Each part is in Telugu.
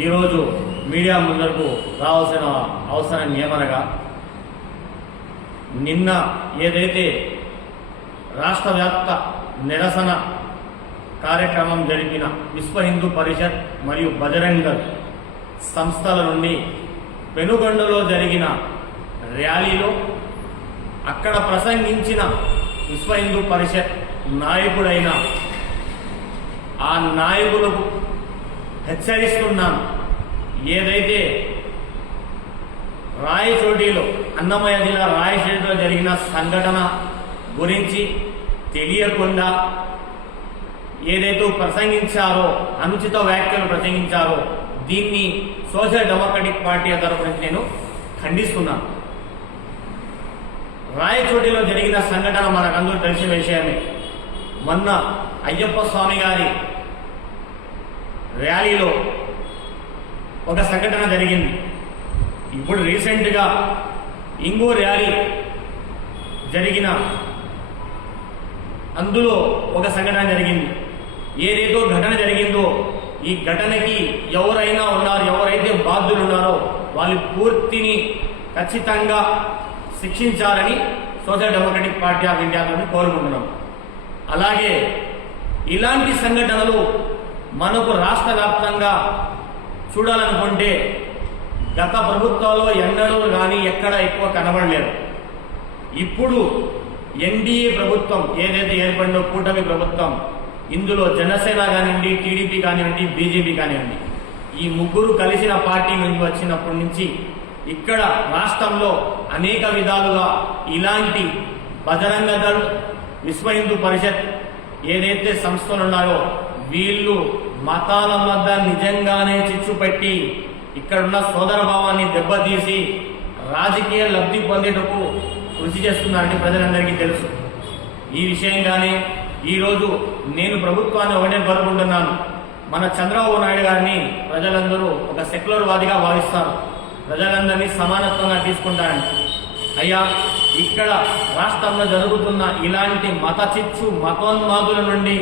ఈరోజు మీడియా ముందరకు రావాల్సిన అవసరం ఏమనగా, నిన్న ఏదైతే రాష్ట్ర వ్యాప్త నిరసన కార్యక్రమం జరిపిన విశ్వ హిందూ పరిషత్ మరియు బజరంగ దళ్ సంస్థల నుండి పెనుగొండలో జరిగిన ర్యాలీలో అక్కడ ప్రసంగించిన విశ్వ హిందూ పరిషత్ నాయకుడైన ఆ నాయకులకు హెచ్చరిస్తున్నాను. ఏదైతే రాయచోటిలో అన్నమయ్య జిల్లా రాయచోటిలో జరిగిన సంఘటన గురించి తెలియకుండా ఏదైతే ప్రసంగించారో, అనుచిత వ్యాఖ్యలు ప్రసంగించారో, దీన్ని సోషల్ డెమోక్రటిక్ పార్టీ తరఫు నుంచి నేను ఖండిస్తున్నాను. రాయచోటిలో జరిగిన సంఘటన మనకందరూ తెలిసిన విషయమే. మొన్న అయ్యప్ప స్వామి గారి ర్యాలీలో ఒక సంఘటన జరిగింది. ఇప్పుడు రీసెంట్గా ఇంకో ర్యాలీ జరిగిన అందులో ఒక సంఘటన జరిగింది. ఏదేదో ఘటన జరిగిందో ఈ ఘటనకి ఎవరైనా ఉన్నారు, ఎవరైతే బాధ్యులు ఉన్నారో వాళ్ళు పూర్తిని ఖచ్చితంగా శిక్షించాలని సోషల్ డెమోక్రటిక్ పార్టీ ఆఫ్ ఇండియాని కోరుకుంటున్నాం. అలాగే ఇలాంటి సంఘటనలు మనకు రాష్ట్ర వ్యాప్తంగా చూడాలనుకుంటే గత ప్రభుత్వాల్లో ఎన్నడూ కానీ ఎక్కడ ఎక్కువ కనబడలేదు. ఇప్పుడు ఎన్డీఏ ప్రభుత్వం ఏదైతే ఏర్పడిందో, కూటమి ప్రభుత్వం, ఇందులో జనసేన కానివ్వండి, టీడీపీ కానివ్వండి, బీజేపీ కానివ్వండి, ఈ ముగ్గురు కలిసిన పార్టీ నుంచి వచ్చినప్పటి నుంచి ఇక్కడ రాష్ట్రంలో అనేక విధాలుగా ఇలాంటి బజరంగ దళ్, విశ్వ హిందూ పరిషత్ ఏదైతే సంస్థలు ఉన్నాయో వీళ్ళు మతాల మధ్య నిజంగానే చిచ్చు పెట్టి ఇక్కడున్న సోదర భావాన్ని దెబ్బతీసి రాజకీయ లబ్ధి పొందేటకు కృషి చేస్తున్నారని ప్రజలందరికీ తెలుసు. ఈ విషయంగానే ఈరోజు నేను ప్రభుత్వాన్ని ఒకటే కోరుకుంటున్నాను. మన చంద్రబాబు నాయుడు గారిని ప్రజలందరూ ఒక సెక్యులర్ వాదిగా భావిస్తారు, ప్రజలందరినీ సమానత్వంగా తీసుకుంటారని. అయ్యా, ఇక్కడ రాష్ట్రంలో జరుగుతున్న ఇలాంటి మత చిచ్చు, మతోన్మాదుల నుండి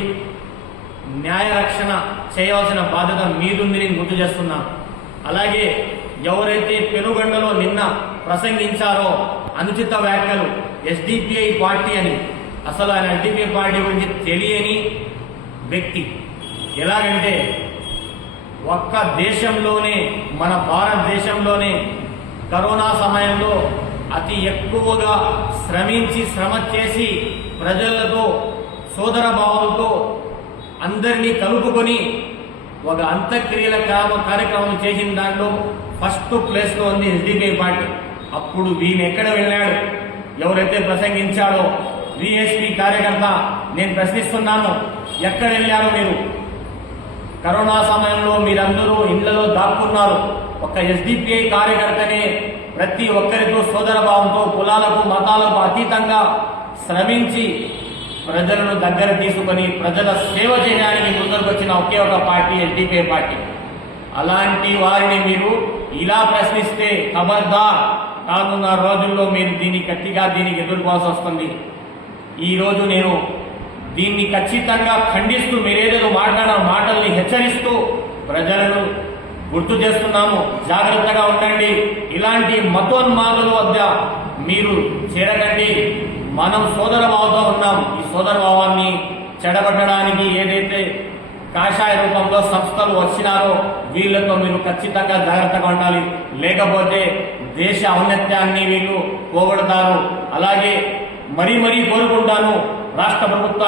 న్యాయ రక్షణ చేయవలసిన బాధ్యత మీదుంది నేను గుర్తు చేస్తున్నాను. అలాగే ఎవరైతే పెనుగొండలో నిన్న ప్రసంగించారో అనుచిత వ్యాఖ్యలు, ఎస్డిపిఐ పార్టీ అని, అసలు ఆయన ఎస్డిపిఐ పార్టీ గురించి తెలియని వ్యక్తి. ఎలాగంటే ఒక్క దేశంలోనే, మన భారతదేశంలోనే కరోనా సమయంలో అతి ఎక్కువగా శ్రమ చేసి ప్రజలతో సోదర భావాలతో అందరినీ కలుపుకొని ఒక అంత్యక్రియల కార్యక్రమం చేసిన దాంట్లో ఫస్ట్ ప్లేస్లో ఉంది ఎస్డిపిఐ పార్టీ. అప్పుడు వీళ్ళు ఎక్కడ వెళ్ళాడు, ఎవరైతే ప్రసంగించాడో విఎస్పీ కార్యకర్త, నేను ప్రశ్నిస్తున్నాను, ఎక్కడ వెళ్ళారో మీరు? కరోనా సమయంలో మీరందరూ ఇళ్లలో దాక్కున్నారు. ఒక ఎస్డిపిఐ కార్యకర్తనే ప్రతి ఒక్కరితో సోదర భావంతో, కులాలకు మతాలకు అతీతంగా శ్రమించి ప్రజలను దగ్గర తీసుకొని ప్రజల సేవ చేయడానికి ముందరకు వచ్చిన ఒకే ఒక పార్టీ ఎస్డిపిఐ పార్టీ. అలాంటి వారిని మీరు ఇలా ప్రశ్నిస్తే ఖబర్దార్, రానున్న రోజుల్లో మీరు దీనికి ఎదుర్కోవాల్సి వస్తుంది. ఈరోజు నేను దీన్ని ఖచ్చితంగా ఖండిస్తూ, మీరేదో మాట్లాడిన మాటల్ని హెచ్చరిస్తూ ప్రజలను గుర్తు చేస్తున్నాము. జాగ్రత్తగా ఉండండి. ఇలాంటి మతోన్మాదుల వద్ద మీరు చేరకండి. మనం సోదర భావంతో ఉన్నాం. ఈ సోదర భావాన్ని చెడగొట్టడానికి ఏదైతే కాషాయ రూపంలో సంస్థలు వచ్చినారో వీళ్ళతో మీరు ఖచ్చితంగా జాగ్రత్తగా ఉండాలి. లేకపోతే దేశ ఔన్నత్యాన్ని వీళ్ళు పోగొడతారు. అలాగే మరీ కోరుకుంటాను రాష్ట్ర ప్రభుత్వాన్ని